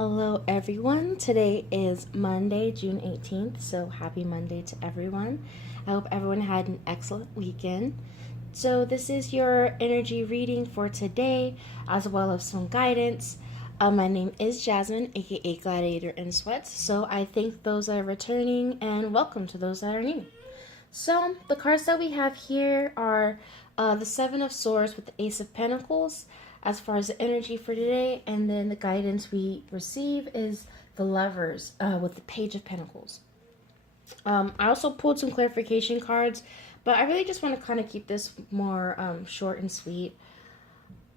Hello, everyone. Today is Monday, June 18th, so happy Monday to everyone. I hope everyone had an excellent weekend. So, this is your energy reading for today, as well as some guidance. My name is Jasmine, aka gladiatorinsweats. So, I thank those that are returning and welcome to those that are new. So, the cards that we have here are the Seven of Swords with the Ace of Pentacles as far as the energy for today, and then the guidance we receive is the Lovers with the Page of Pentacles. I also pulled some clarification cards, but I really just want to kind of keep this more short and sweet.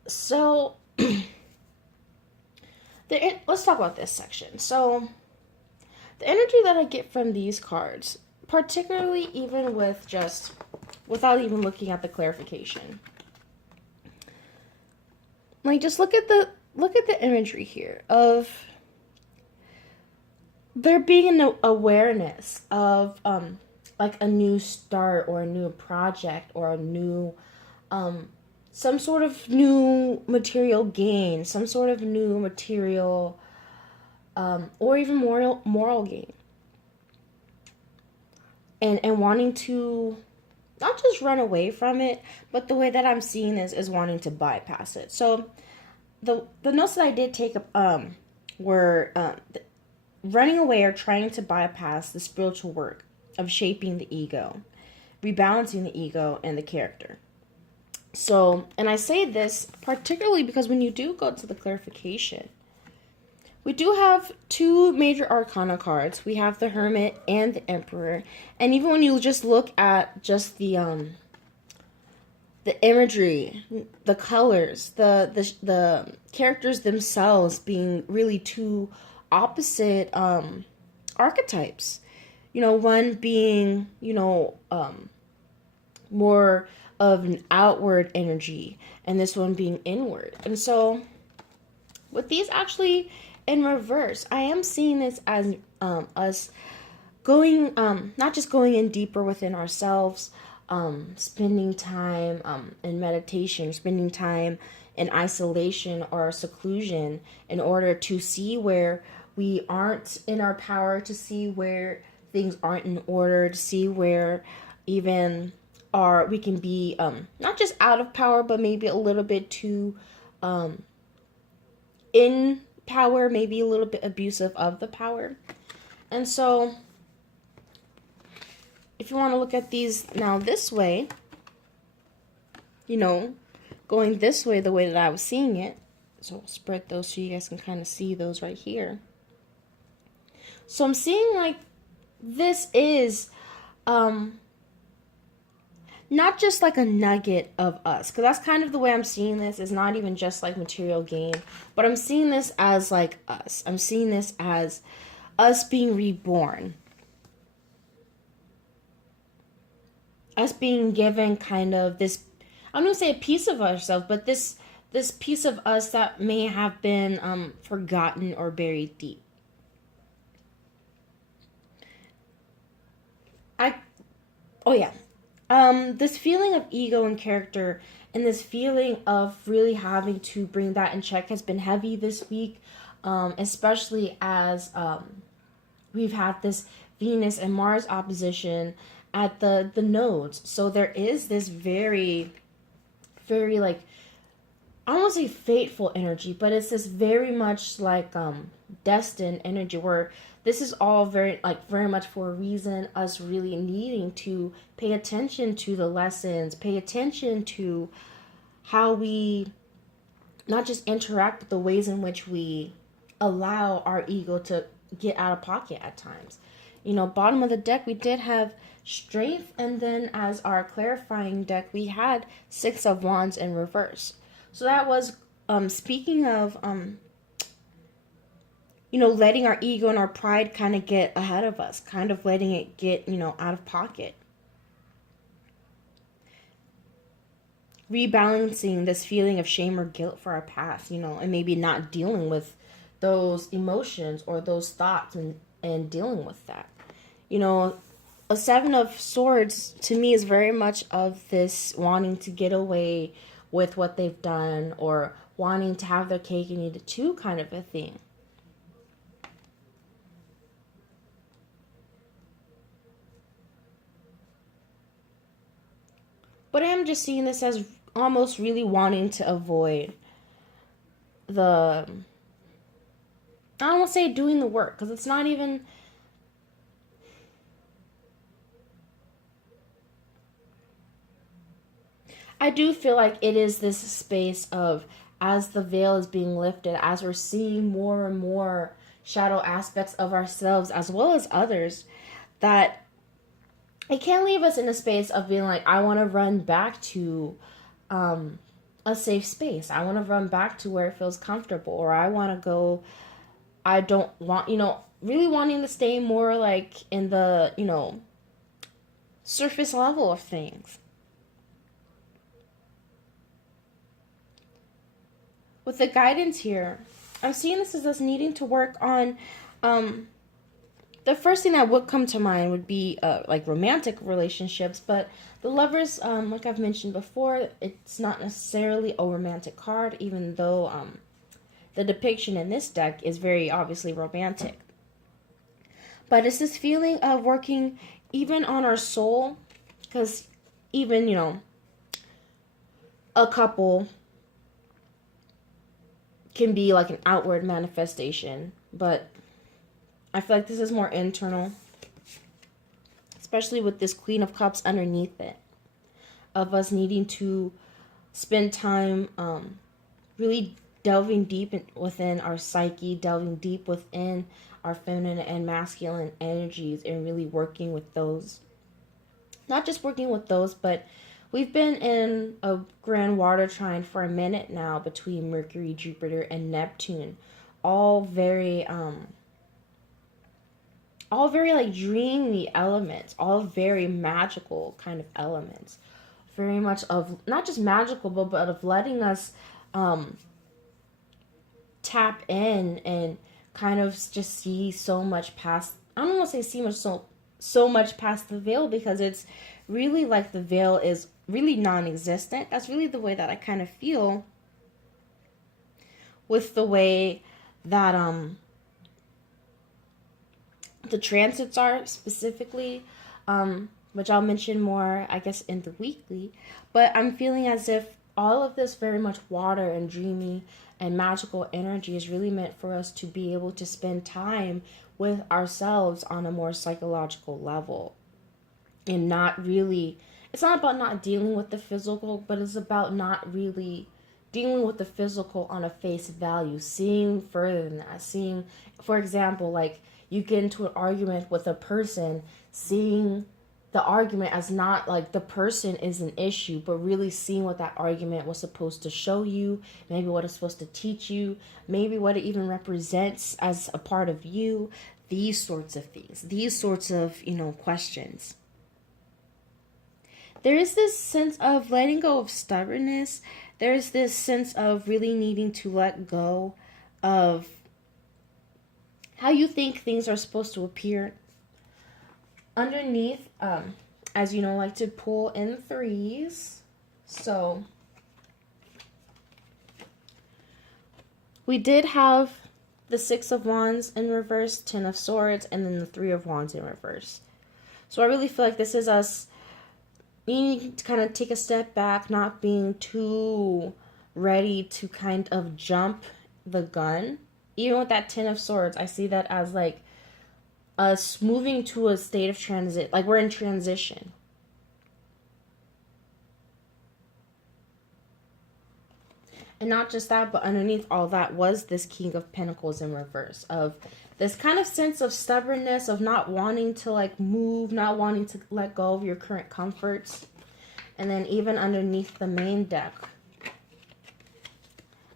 So, let's talk about this section. So, the energy that I get from these cards, particularly even with just, without even looking at the clarification, like just look at the imagery here of there being an awareness of like a new start or a new project or a new some sort of new material gain, some sort of new material or even moral gain, and wanting to not just run away from it, but the way that I'm seeing this is wanting to bypass it. So the notes that I did take were running away or trying to bypass the spiritual work of shaping the ego, rebalancing the ego and the character. So, and I say this particularly because when you do go to the clarification, we do have two major arcana cards. We have the Hermit and the Emperor. And even when you just look at just the imagery, the colors, the characters themselves being really two opposite archetypes. You know, one being, more of an outward energy, and this one being inward. And so with these actually in reverse, I am seeing this as us going, not just going in deeper within ourselves, spending time in meditation, spending time in isolation or seclusion in order to see where we aren't in our power, to see where things aren't in order, to see where even we can be not just out of power, but maybe a little bit too in power, maybe a little bit abusive of the power. And so if you want to look at these now this way, going this way, the way that I was seeing it, so I'll spread those so you guys can kind of see those right here. So I'm seeing like this is not just like a nugget of us, because that's kind of the way I'm seeing this. Is not even just like material gain, but I'm seeing this as like us. I'm seeing this as us being reborn, us being given kind of this, I'm going to say a piece of ourselves, but this piece of us that may have been forgotten or buried deep. This feeling of ego and character and this feeling of really having to bring that in check has been heavy this week, especially as we've had this Venus and Mars opposition at the nodes. So there is this very, very like, I don't want to say fateful energy, but it's this very much like destined energy where this is all very much for a reason, us really needing to pay attention to the lessons, pay attention to how we not just interact, but the ways in which we allow our ego to get out of pocket at times. Bottom of the deck, we did have Strength, and then as our clarifying deck, we had Six of Wands in reverse. So that was speaking of letting our ego and our pride kind of get ahead of us, kind of letting it get, out of pocket. Rebalancing this feeling of shame or guilt for our past, and maybe not dealing with those emotions or those thoughts and dealing with that. A Seven of Swords to me is very much of this wanting to get away with what they've done or wanting to have their cake and eat it too kind of a thing. But I am just seeing this as almost really wanting to avoid the, I don't want to say doing the work, because it's not even, I do feel like it is this space of, as the veil is being lifted, as we're seeing more and more shadow aspects of ourselves as well as others, that it can't leave us in a space of being like, I want to run back to a safe space. I want to run back to where it feels comfortable, or I want to go, I don't want, really wanting to stay more like in the, surface level of things. With the guidance here, I'm seeing this as us needing to work on, the first thing that would come to mind would be like romantic relationships, but the Lovers, like I've mentioned before, it's not necessarily a romantic card, even though the depiction in this deck is very obviously romantic. But it's this feeling of working even on our soul, because even, a couple can be like an outward manifestation, but I feel like this is more internal, especially with this Queen of Cups underneath it, of us needing to spend time really delving deep within our psyche, delving deep within our feminine and masculine energies, and really working with those. Not just working with those, but we've been in a grand water trine for a minute now between Mercury, Jupiter, and Neptune. All very like dreamy elements, all very magical kind of elements. Very much of, not just magical, but of letting us tap in and kind of just see so much past, I don't want to say see much, so much past the veil, because it's really like the veil is really non-existent. That's really the way that I kind of feel with the way that the transits are specifically, which I'll mention more, I guess, in the weekly. But I'm feeling as if all of this very much water and dreamy and magical energy is really meant for us to be able to spend time with ourselves on a more psychological level. And not really, it's not about not dealing with the physical, but it's about not really dealing with the physical on a face value, seeing further than that. Seeing, for example, like you get into an argument with a person, seeing the argument as not like the person is an issue, but really seeing what that argument was supposed to show you, maybe what it's supposed to teach you, maybe what it even represents as a part of you, these sorts of things, these sorts of, questions. There is this sense of letting go of stubbornness. There's this sense of really needing to let go of how you think things are supposed to appear. Underneath, as you know, I like to pull in threes. So we did have the Six of Wands in reverse, Ten of Swords, and then the Three of Wands in reverse. So I really feel like this is us needing to kind of take a step back, not being too ready to kind of jump the gun. Even with that Ten of Swords, I see that as like us moving to a state of transit, like we're in transition. And not just that, but underneath all that was this King of Pentacles in reverse, of this kind of sense of stubbornness, of not wanting to like move, not wanting to let go of your current comforts. And then even underneath the main deck,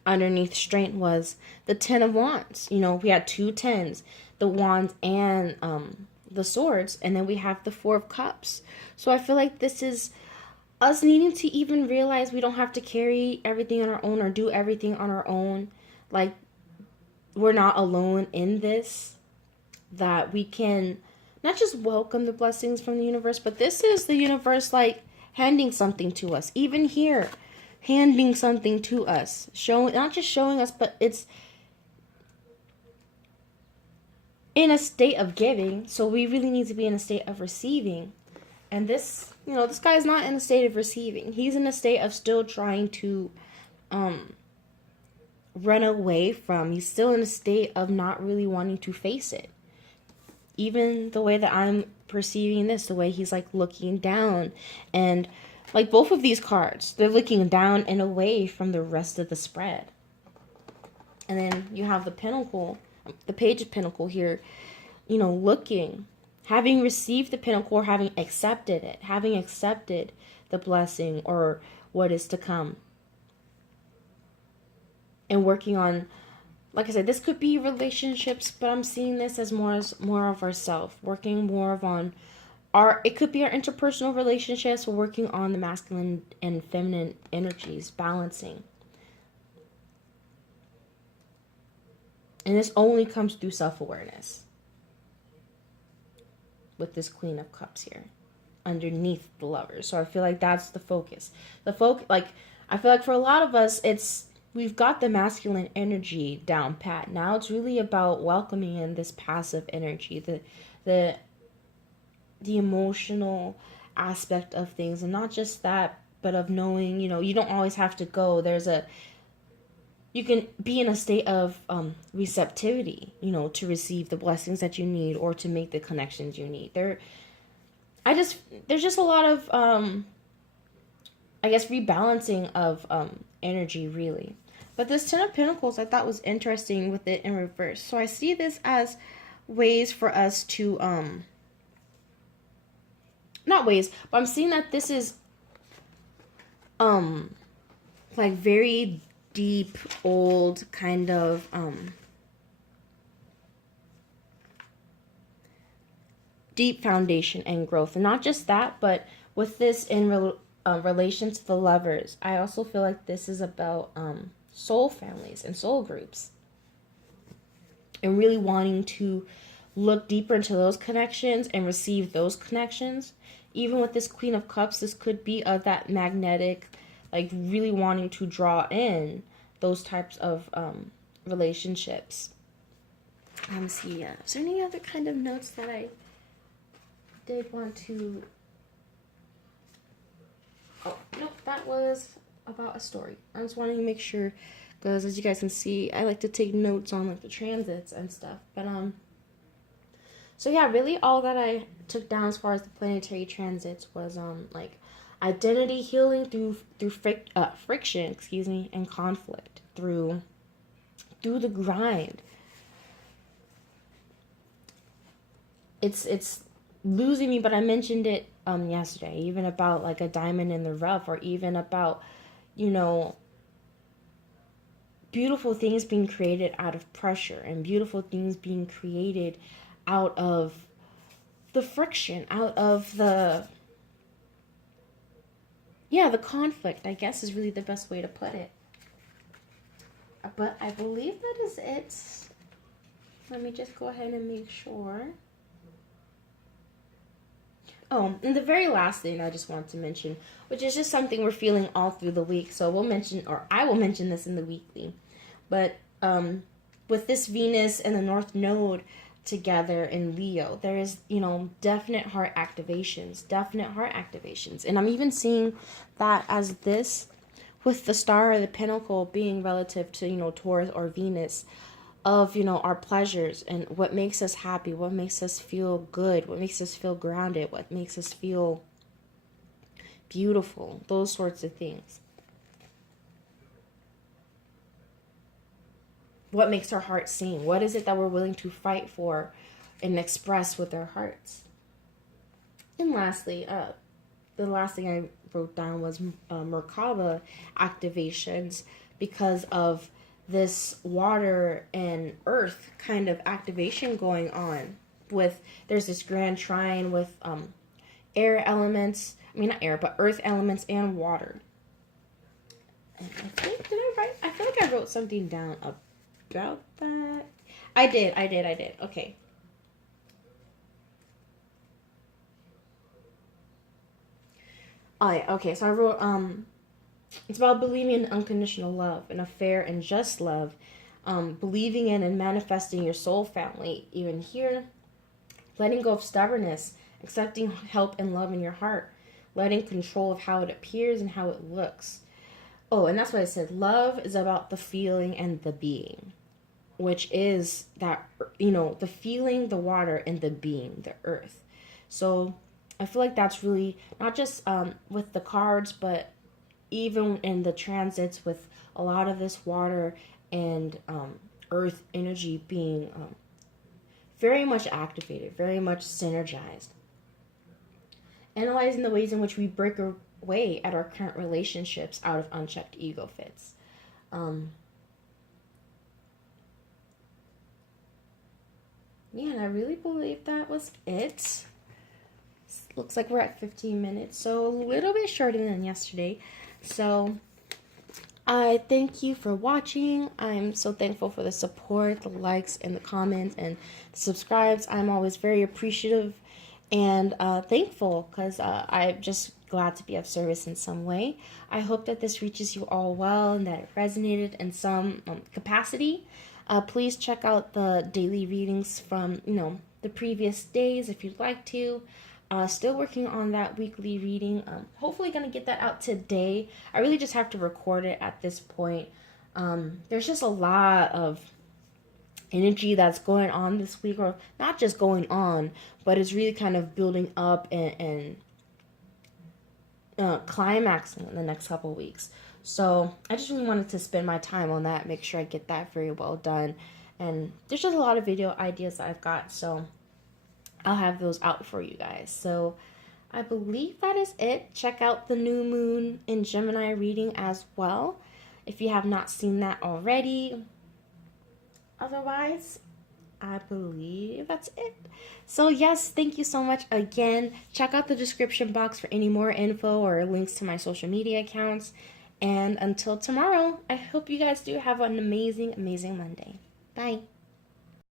underneath strength, was the Ten of Wands. We had two tens, the wands and the swords, and then we have the Four of Cups. So I feel like this is us needing to even realize we don't have to carry everything on our own or do everything on our own. Like, we're not alone in this, that we can not just welcome the blessings from the universe, but this is the universe like handing something to us. Even here, handing something to us, showing, not just showing us, but it's in a state of giving. So we really need to be in a state of receiving. And this, this guy is not in a state of receiving. He's in a state of still trying to run away from. He's still in a state of not really wanting to face it. Even the way that I'm perceiving this, the way he's like looking down, and like both of these cards, they're looking down and away from the rest of the spread. And then you have the Pentacle, the Page of Pentacle here, looking, having received the Pentacle, or having accepted it, having accepted the blessing or what is to come. And working on, like I said, this could be relationships, but I'm seeing this as more of ourself, working more on it could be our interpersonal relationships. We're working on the masculine and feminine energies, balancing. And this only comes through self-awareness. With this Queen of Cups here, underneath the Lovers. So I feel like that's the focus. I feel like for a lot of us, we've got the masculine energy down pat. Now it's really about welcoming in this passive energy, the emotional aspect of things, and not just that, but of knowing, you don't always have to go. You can be in a state of receptivity, to receive the blessings that you need or to make the connections you need. There's just a lot of, rebalancing of energy, really. But this Ten of Pentacles I thought was interesting with it in reverse. So I see this as ways for us to, not ways, but I'm seeing that this is, like very deep, old kind of, deep foundation and growth. And not just that, but with this in relation to the Lovers, I also feel like this is about soul families and soul groups. And really wanting to look deeper into those connections and receive those connections. Even with this Queen of Cups, this could be of that magnetic, like really wanting to draw in those types of relationships. Let me see. Is there any other kind of notes that I did want to... Oh, nope, that was about a story. I just wanted to make sure, because as you guys can see, I like to take notes on like the transits and stuff. But so yeah, really all that I took down as far as the planetary transits was like identity healing through friction, and conflict, through the grind. It's losing me, but I mentioned it yesterday, even about like a diamond in the rough, or even about, beautiful things being created out of pressure, and beautiful things being created out of the friction, out of the conflict, I guess, is really the best way to put it. But I believe that is it. Let me just go ahead and make sure. Oh, and the very last thing I just want to mention, which is just something we're feeling all through the week. So I will mention this in the weekly. But with this Venus and the North Node together in Leo, there is, definite heart activations. And I'm even seeing that as this, with the Star of the Pentacle being relative to, Taurus or Venus, of, our pleasures and what makes us happy, what makes us feel good, what makes us feel grounded, what makes us feel beautiful, those sorts of things. What makes our heart sing? What is it that we're willing to fight for and express with our hearts? And lastly, the last thing I wrote down was Merkaba activations, because of this water and earth kind of activation going on. There's this grand trine with air elements, not air, but earth elements and water. And I feel like I wrote something down about that. I did. Okay. Oh yeah, okay, so I wrote, it's about believing in unconditional love and a fair and just love, believing in and manifesting your soul family. Even here, letting go of stubbornness accepting help and love in your heart, letting control of how it appears and how it looks. Oh, and that's what I said. Love is about the feeling and the being, which is that, the feeling, the water, and the being, the earth. So I feel like that's really not just with the cards, but even in the transits with a lot of this water and earth energy being very much activated, very much synergized. Analyzing the ways in which we break away at our current relationships out of unchecked ego fits. Yeah, and I really believe that was it. Looks like we're at 15 minutes, so a little bit shorter than yesterday. So I thank you for watching. I'm so thankful for the support, the likes, and the comments, and the subscribes. I'm always very appreciative and thankful because I'm just glad to be of service in some way. I hope that this reaches you all well and that it resonated in some capacity. Please check out the daily readings from, the previous days if you'd like to. Still working on that weekly reading. Hopefully going to get that out today. I really just have to record it at this point. There's just a lot of energy that's going on this week, or not just going on, but it's really kind of building up and climaxing in the next couple of weeks. So I just really wanted to spend my time on that, make sure I get that very well done. And there's just a lot of video ideas that I've got, so I'll have those out for you guys. So I believe that is it. Check out the new moon in Gemini reading as well if you have not seen that already. Otherwise, I believe that's it. So yes, thank you so much again. Check out the description box for any more info or links to my social media accounts. And until tomorrow, I hope you guys do have an amazing, amazing Monday. Bye.